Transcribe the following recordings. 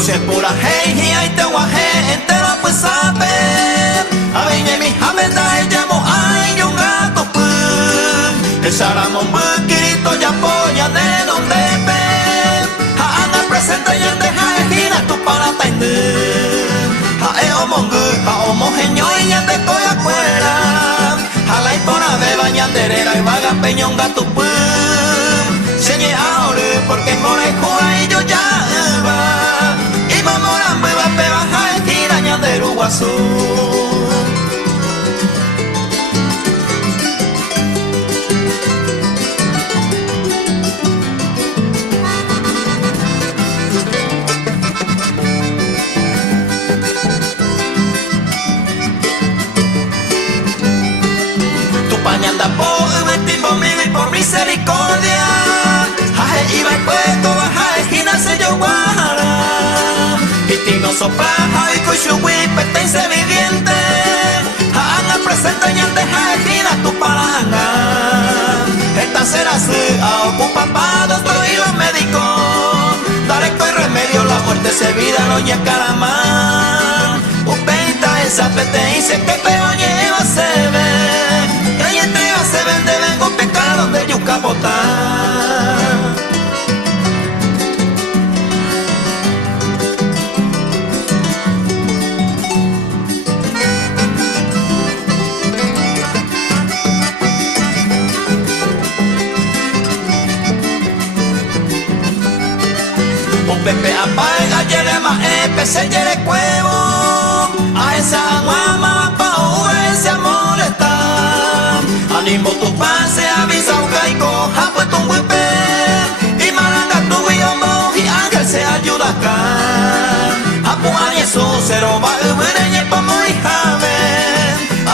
si es pura hey, y ahí te guajé, entero pues sabe. A ver, mi jamenda, ella mo hay un gato pues. El saramón buquirito ya polla de donde ven. Ha anda presente y en deja gira tu para tender. Ha e omongu, ha homogenio y en de estoy afuera. Ha la y por ave bañanderera y vaga peñón gato pues. Señé ahora porque por el juega y yo ya va. Y mamora me va a pebajar el giraña del Uguazú. Tu pañanda por el tiempo mío y por misericordia. Iba el puesto baja de esquina se yo guajara. Y tino soplaja y cuyo huipe se viviente. Anga presente y antes de esquina tu paranga. Esta será su a ocupa para doctor y los médicos. Directo y remedio la muerte se vida no ya caramán. Upenta esa pete dice que peo lleva se ve. Y entrega se vende vengo pecado de yuca botar. Pepe apaga yerema se yere cuevo. A esa guama pa ure se molesta. Animo tu pase avisa un caico ha puesto un huipe. Y maranga tu guiomo y ángel se ayuda acá. Apuan eso se roba el vereñe pa muy jave.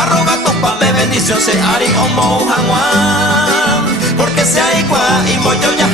Arroga tu pame bendición se ari homo janguan. Porque se hay gua y moyo ya